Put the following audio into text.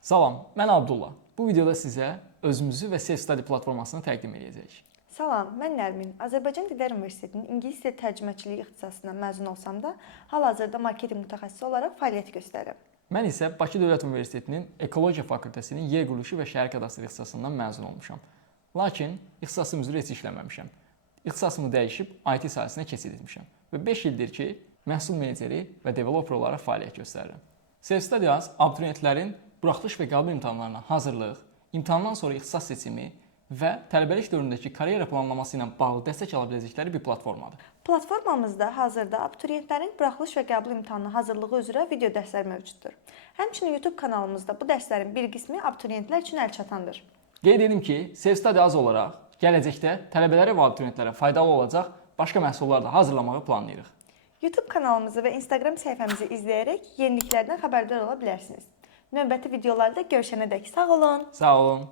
Salam, mən Abdullah. Bu videoda sizə özümüzü və Self-Study platformasını təqdim edəcəyik. Salam, mən Nərmin. Azərbaycan Dillər Universitetinin İngilis dil tərcüməçiliyi ixtisasından məzun olsam da, hal-hazırda marketinq mütəxəssisi olaraq fəaliyyət göstərirəm. Mən isə Bakı Dövlət Universitetinin Ekologiya fakültəsinin yer quruluşu və şəhər kadastrı ixtisasından məzun olmuşam. Lakin ixtisasım üzrə heç işləməmişəm. İxtisasımı dəyişib IT sahəsinə keçid etmişəm və 5 ildir ki, məhsul meneceri və developer olaraq fəaliyyət göstərirəm. Self-Study abituriyentlərin buraxılış və qəbul imtahanlarına hazırlıq, imtahandan sonra ixtisas seçimi və tələbəlik dövründəki karyera planlaması ilə bağlı dəstək ala biləcəkləri bir platformadır. Platformamızda hazırda abituriyentlərin buraxılış və qəbul imtahanına hazırlığı üzrə video dərslər mövcuddur. Həmçinin YouTube kanalımızda bu dərslərin bir qismi abituriyentlər üçün əlçatandır. Qeyd edim ki, Self-Study olaraq gələcəkdə tələbələrə və abituriyentlərə faydalı olacaq başqa məhsullar da hazırlamağı planlayırıq. YouTube kanalımızı və Instagram səhifəmizi izləyərək yeniliklərdən xəbərdar ola bilərsiniz. Növbəti videolarda görüşənədək sağ olun. Sağ olun.